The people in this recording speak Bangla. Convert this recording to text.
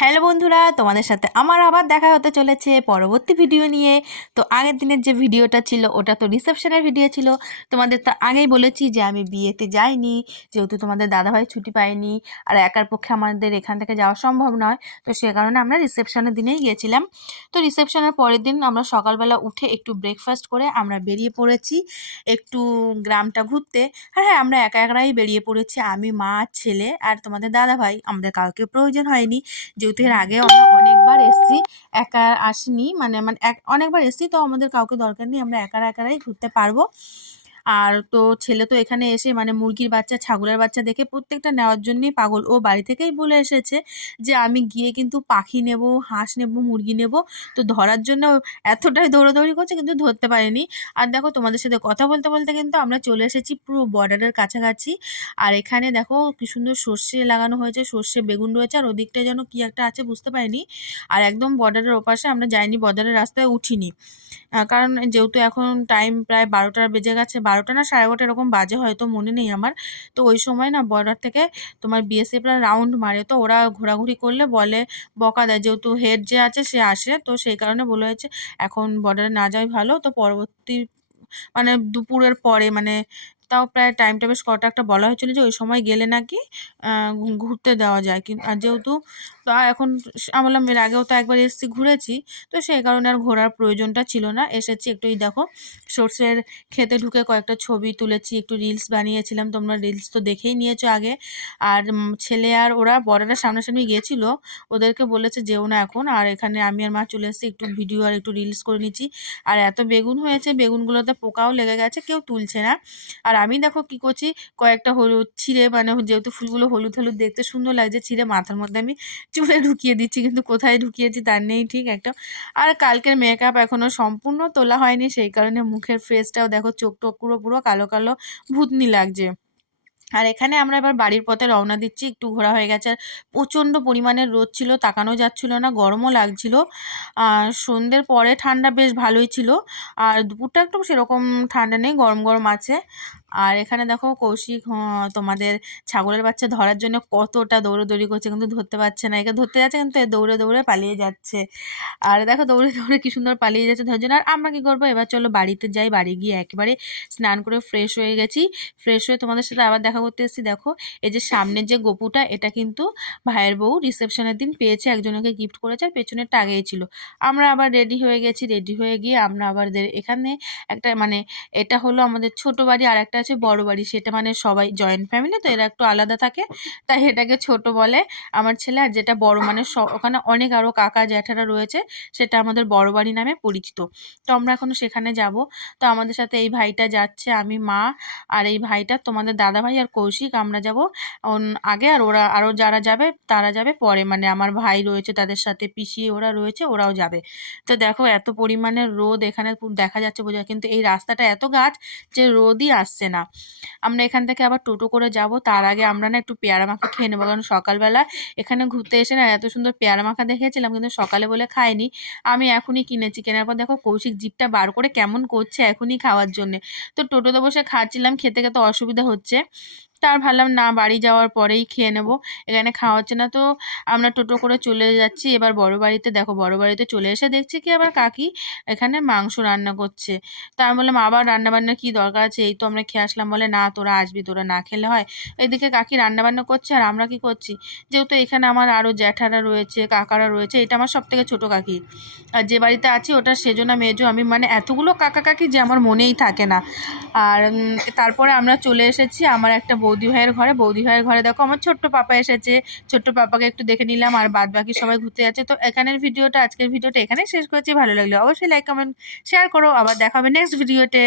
হ্যালো বন্ধুরা, তোমাদের সাথে আমার আবার দেখা হতে চলেছে পরবর্তী ভিডিও নিয়ে। তো আগের দিনের যে ভিডিওটা ছিল ওটা তো রিসেপশনের ভিডিও ছিল। তোমাদের তো আগেই বলেছি যে আমি বিয়েতে যাইনি, যেহেতু তোমাদের দাদাভাই ছুটি পায়নি আর একার পক্ষে আমাদের এখান থেকে যাওয়া সম্ভব নয়। তো সে কারণে আমরা রিসেপশনের দিনেই গিয়েছিলাম। তো রিসেপশনের পরের দিন আমরা সকালবেলা উঠে একটু ব্রেকফাস্ট করে আমরা বেরিয়ে পড়েছি একটু গ্রামটা ঘুরতে। হ্যাঁ, আমরা একা একাই বেরিয়ে পড়েছি, আমি, মা, ছেলে আর তোমাদের দাদাভাই। আমাদের কাউকে প্রয়োজন হয়নি, যেহেতু এর আগে আমরা অনেকবার এসেছি, একা আসিনি। মানে মানে অনেকবার এসেছি, তো আমাদের কাউকে দরকার নেই, আমরা একারাই ঘুরতে পারবো। আর তো ছেলে তো এখানে এসে মানে মুরগির বাচ্চা, ছাগলের বাচ্চা দেখে প্রত্যেকটা নেওয়ার জন্যই পাগল। ও বাড়ি থেকেই বলে এসেছে যে আমি গিয়ে কিন্তু পাখি নেব, হাঁস নেব, মুরগি নেব। তো ধরার জন্য এতটাই দৌড়াদৌড়ি করছে, কিন্তু ধরতে পারিনি। আর দেখো, তোমাদের সাথে কথা বলতে বলতে কিন্তু আমরা চলে এসেছি পুরো বর্ডারের কাছাকাছি। আর এখানে দেখো কি সুন্দর সর্ষে লাগানো হয়েছে, সর্ষে, বেগুন রয়েছে, আর ওদিকটায় যেন কি একটা আছে বুঝতে পারিনি। আর একদম বর্ডারের ওপাশে আমরা যাইনি, বর্ডারের রাস্তায় উঠিনি, কারণ যেহেতু এখন টাইম প্রায় 12টা বেজে গেছে, 12টা না 12:30 এরকম বাজে, হয়তো মনে নেই আমার। তো ওই সময় না বর্ডার থেকে তোমার বিএসএফরা রাউন্ড মারে, তো ওরা ঘোরাঘুরি করলে বলে, বকা দেয়, যেহেতু হেড যে আছে সে আসে, তো সেই কারণে বলে হয়েছে এখন বর্ডারে না যাওয়াই ভালো। তো পরবর্তী মানে দুপুরের পরে, মানে তাও প্রায় টাইমটা বেশ কটা একটা বলা হয়েছিল যে ওই সময় গেলে নাকি ঘুরতে দেওয়া যায়। আর যেহেতু তো এখন আমি বললাম এর আগেও তো একবার এসেছি, ঘুরেছি, তো সেই কারণে আর ঘোরার প্রয়োজনটা ছিল না। এসেছি একটু, এই দেখো সর্ষের খেতে ঢুকে কয়েকটা ছবি তুলেছি, একটু রিলস বানিয়েছিলাম, তোমরা রিলস তো দেখেই নিয়েছো আগে। আর ছেলে আর ওরা বড়রা সামনাসামনি গিয়েছিল, ওদেরকে বলেছে যেও না এখন। আর এখানে আমি আর মা চলে এসেছি, একটু ভিডিও আর একটু রিলস করে নিচ্ছি। আর এত বেগুন হয়েছে, বেগুনগুলোতে পোকাও লেগে গেছে, কেউ তুলছে না। আর আমি দেখো কি করছি, কয়েকটা হলুদ ছিঁড়ে, মানে যেহেতু ফুলগুলো হলুদ হলুদ দেখতে সুন্দর লাগছে, ছিঁড়ে মাথার মধ্যে আমি চুলে ঢুকিয়ে দিচ্ছি, কিন্তু কোথায় ঢুকিয়েছি তার নেই ঠিক একটা। আর কালকের মেকআপ এখনও সম্পূর্ণ তোলা হয়নি, সেই কারণে মুখের ফেসটাও দেখো, চোখ টোক পুরো পুরো কালো কালো ভূতনি লাগছে। আর এখানে আমরা এবার বাড়ির পথে রওনা দিচ্ছি, একটু ঘোরা হয়ে গেছে। আর প্রচণ্ড পরিমাণের রোদ ছিল, তাকানো যাচ্ছিল না, গরমও লাগছিল। আর সন্ধ্যের পরে ঠান্ডা বেশ ভালোই ছিল, আর দুপুরটা একটু সেরকম ঠান্ডা নেই, গরম গরম আছে। আর এখানে দেখো কৌশিক তোমাদের ছাগলের বাচ্চা ধরার জন্য কতটা দৌড়াদৌড়ি করছে, কিন্তু ধরতে পারছে না। একে ধরতে যাচ্ছে কিন্তু এ দৌড়ে দৌড়ে পালিয়ে যাচ্ছে। আর দেখো দৌড়ে দৌড়ে কি সুন্দর পালিয়ে যাচ্ছে ধরার জন্য। আর আমরা কি করবো, এবার চলো বাড়িতে যাই। বাড়ি গিয়ে একেবারে স্নান করে ফ্রেশ হয়ে গেছি, ফ্রেশ হয়ে তোমাদের সাথে আবার দেখা করতে এসেছি। দেখো এই যে সামনের যে গপুটা, এটা কিন্তু ভাইয়ের বউ রিসেপশনের দিন পেয়েছে, একজনকে গিফট করেছে, আর পেছনেরটা আগেই ছিল। আমরা আবার রেডি হয়ে গেছি, রেডি হয়ে গিয়ে আমরা আবার এখানে একটা মানে এটা হলো আমাদের ছোট বাড়ি, আর একটা আছে বড় বাড়ি, সেটা মানে সবাই জয়েন্ট ফ্যামিলি, তো এরা একটু আলাদা থাকে, তাই এটাকে ছোট বলে আমার ছেলে। আর যেটা বড় মানে ওখানে অনেক আরও কাকা জ্যাঠারা রয়েছে, সেটা আমাদের বড় বাড়ি নামে পরিচিত। তো আমরা এখনো সেখানে যাব। তো আমাদের সাথে এই ভাইটা যাচ্ছে, আমি, মা আর এই ভাইটা তোমাদের দাদা ভাই আর কৌশিক, আমরা যাব আগে। আর ওরা আরও যারা যাবে তারা যাবে পরে, মানে আমার ভাই রয়েছে তাদের সাথে, পিসি ওরা রয়েছে, ওরাও যাবে। তো দেখো এত পরিমাণের রোদ এখানে খুব দেখা যাচ্ছে, বোঝা, কিন্তু এই রাস্তাটা এত গাছ যে রোদই আসছে না। আমরা এখান থেকে আবার টোটো করে যাব, তার আগে আমরা না একটু পেয়ারা মাখা খেয়ে নেবো, কারণ সকালবেলা এখানে ঘুরতে এসে না এত সুন্দর পেয়ারা মাখা দেখেছিলাম, কিন্তু সকালে বলে খাইনি। আমি এখনই কিনেছি, কেনার পর দেখো কৌশিক জিভটা বার করে কেমন করছে এখনই খাওয়ার জন্যে। তো টোটোতে বসে খাচ্ছিলাম, খেতে খেতে অসুবিধা হচ্ছে, তার ভাবলাম না বাড়ি যাওয়ার পরেই খেয়ে নেব, এখানে খাওয়া হচ্ছে না। তো আমরা টোটো করে চলে যাচ্ছি এবার বড় বাড়িতে। দেখো বড় বাড়িতে চলে এসে দেখছি কি আবার কাকি এখানে মাংস রান্না করছে। তা আমি বললাম আবার রান্নাবান্নার কী দরকার আছে, এই তো আমরা খেয়ে আসলাম। বলে না তোরা আসবি, তোরা না খেলে হয়। এদিকে কাকি রান্নাবান্না করছে, আর আমরা কি করছি, যেহেতু এখানে আমার আরও জ্যাঠারা রয়েছে, কাকারা রয়েছে, এটা আমার সব থেকে ছোটো কাকি। আর যে বাড়িতে আছি ওটা সেজো না মেজো, আমি মানে এতগুলো কাকা কাকি যে আমার মনেই থাকে না। আর তারপরে আমরা চলে এসেছি আমার একটা বৌদি ভাইয়ের ঘরে। বৌদি ভাইয়ের ঘরে দেখো আমার ছোট্ট পাপা এসেছে, ছোট্ট পাপাকে একটু দেখে নিলাম, আর বাদ বাকি সবাই ঘুরতে যাচ্ছে। তো আজকের ভিডিওটা এখানেই শেষ করছি। ভালো লাগলো অবশ্যই লাইক, কমেন্ট, শেয়ার করো। আবার দেখা হবে নেক্সট ভিডিওতে।